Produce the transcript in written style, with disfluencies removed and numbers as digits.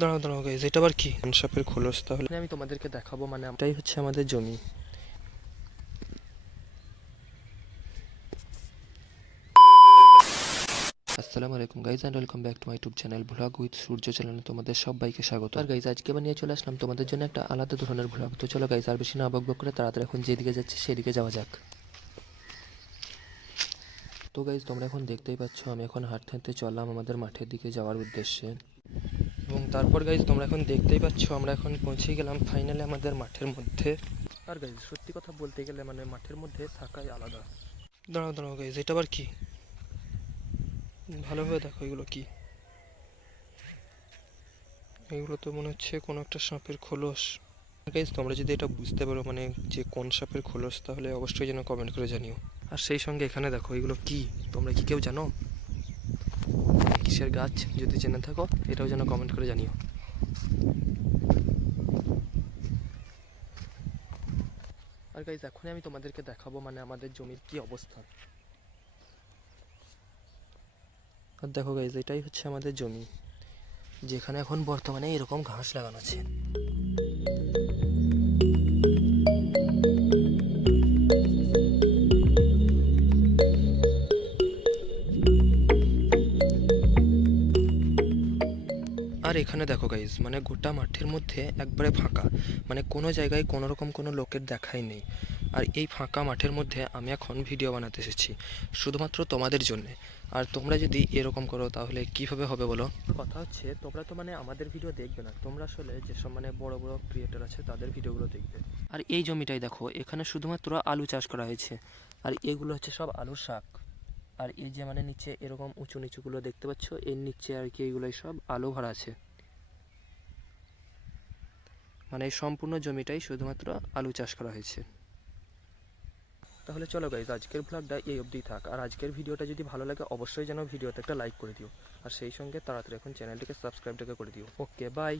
দাঁড়াও দাঁড়াও গাইজ, এটা আবার কি সাপের খোলস? তাহলে আমি তোমাদেরকে দেখাবো, মানে এটাই হচ্ছে আমাদের জমি। আসসালামু আলাইকুম guys and welcome back to my YouTube channel vlog with Surya চ্যানেলে তোমাদের সবাইকে স্বাগত। আর গাইজ আজকে আবার নিয়ে চলে আসলাম তোমাদের জন্য একটা আলাদা ধরনের ভ্লগ। তো চলো গাইজ আর বেশি না বকবক করে তাড়াতাড়ি এখন যেদিকে যাচ্ছি সেদিকে যাওয়া যাক। তো গাইজ তোমরা এখন দেখতেই পাচ্ছ আমি এখন হাঁটতে হাঁটতে চললাম আমাদের মাঠের দিকে যাওয়ার উদ্দেশ্যে। এবং তারপর গাইজ তোমরা এখন দেখতেই পাচ্ছ আমরা এখন পৌঁছে গেলাম ফাইনালি আমাদের মাঠের মধ্যে। আর গাইজ সত্যি কথা বলতে গেলে মানে মাঠের মধ্যে থাকাই আলাদা। দাঁড়াও দাঁড়াও গাইজ, এটা আবার কি? ভালোভাবে দেখো এগুলো কি। এগুলো তো মনে হচ্ছে কোনো একটা সাপের খোলস। গাইজ তোমরা যদি এটা বুঝতে পারো মানে যে কোন সাপের খোলস, তাহলে অবশ্যই যেন কমেন্ট করে জানিও। আর সেই সঙ্গে এখানে দেখো এগুলো কি, তোমরা কি কেউ জানো কিসের গাছ? যদি জেনে থাকো এটাও যেন কমেন্ট করে জানিও। আর গাইজ এখনই আমি তোমাদেরকে দেখাবো মানে আমাদের জমির কি অবস্থা। আর দেখো গাইজ এটাই হচ্ছে আমাদের জমি, যেখানে এখন বর্তমানে এরকম ঘাস লাগানো আছে। আর এখানে দেখো গাইজ মানে গোটা মাঠের মধ্যে একবারে ফাঁকা, মানে কোনো জায়গায় কোনো রকম কোনো লোকের দেখাই নেই। আর এই ফাঁকা মাঠের মধ্যে আমি এখন ভিডিও বানাতে এসেছি শুধুমাত্র তোমাদের জন্যে। আর তোমরা যদি এরকম করো তাহলে কিভাবে হবে বলো? কথা হচ্ছে তোমরা তো মানে আমাদের ভিডিও দেখবে না, তোমরা আসলে যেসব মানে বড় বড় ক্রিয়েটার আছে তাদের ভিডিওগুলো দেখবে। আর এই জমিটাই দেখো এখানে শুধুমাত্র আলু চাষ করা হয়েছে, আর এগুলো হচ্ছে সব আলুর শাক। আর এই যে মানে নিচে এরকম উঁচু নিচুগুলো দেখতে পাচ্ছ, এর নিচে আর কি এইগুলোই সব আলু ভরা আছে। মানে এই সম্পূর্ণ জমিটাই শুধুমাত্র আলু চাষ করা হয়েছে। তাহলে চলো গাইজ আজকের ব্লগটা এই অবধি থাক। আর আজকের ভিডিওটা যদি ভালো লাগে অবশ্যই যেন ভিডিওতে একটা লাইক করে দিও, আর সেই সঙ্গে তাড়াতাড়ি এখন চ্যানেলটিকে সাবস্ক্রাইবটাকে করে দিও। Okay bye.